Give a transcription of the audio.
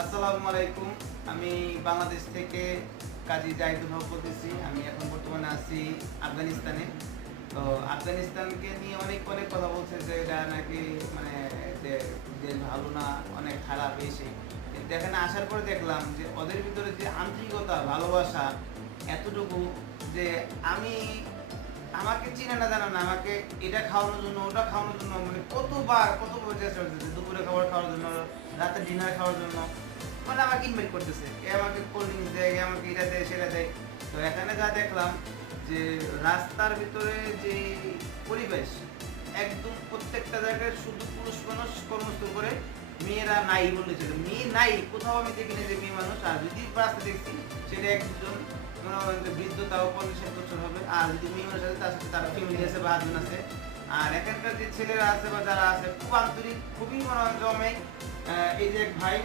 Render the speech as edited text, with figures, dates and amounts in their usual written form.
আসসালামু আলাইকুম। আমি বাংলাদেশ থেকে কাজী জাহিদুল হক বলতেছি। আমি এখন বর্তমানে আছি আফগানিস্তানে। তো আফগানিস্তানকে নিয়ে অনেক অনেক কথা বলছে যে এটা নাকি মানে যে দেশ ভালো না, অনেক খারাপ এই সেই। কিন্তু এখানে আসার পরে দেখলাম যে ওদের ভিতরে যে আন্তরিকতা, ভালোবাসা এতটুকু যে আমি আমাকে চিনে না জানে না, আমাকে এটা খাওয়ানোর জন্য ওটা খাওয়ানোর জন্য মানে কতবার চেষ্টা করতেছে, দুপুরে খাবার খাওয়ার জন্য, রাতে ডিনার খাওয়ার জন্য, মানে আমাকে ইনভাইট করতেছে। এ আমাকে কোল্ড ড্রিঙ্কস দেয়, এ আমাকে এটা দেয় সেটা দেয়। তো এখানে যা দেখলাম যে রাস্তার ভিতরে যে পরিবেশ, একদম প্রত্যেকটা জায়গায় শুধু পুরুষ মানুষ কর্মস্থল করে, মেয়েরা নাই বলেছিল। মেয়ে নাই, কোথাও আমি দেখিনি যে মেয়ে মানুষ। আর যদি রাস্তা দেখছি সেটা একজন মনে করেন যে বৃদ্ধ, তাও 50-60 বছর হবে। আর যদি মেয়ে মানুষ আছে তার সাথে তার ফ্যামিলি আছে বা হাজবেন্ড আছে। আর এখানকার যে ছেলেরা আছে বা যারা আছে খুব আন্তরিক, খুবই মনে হয় জমে। এই যে এক ভাই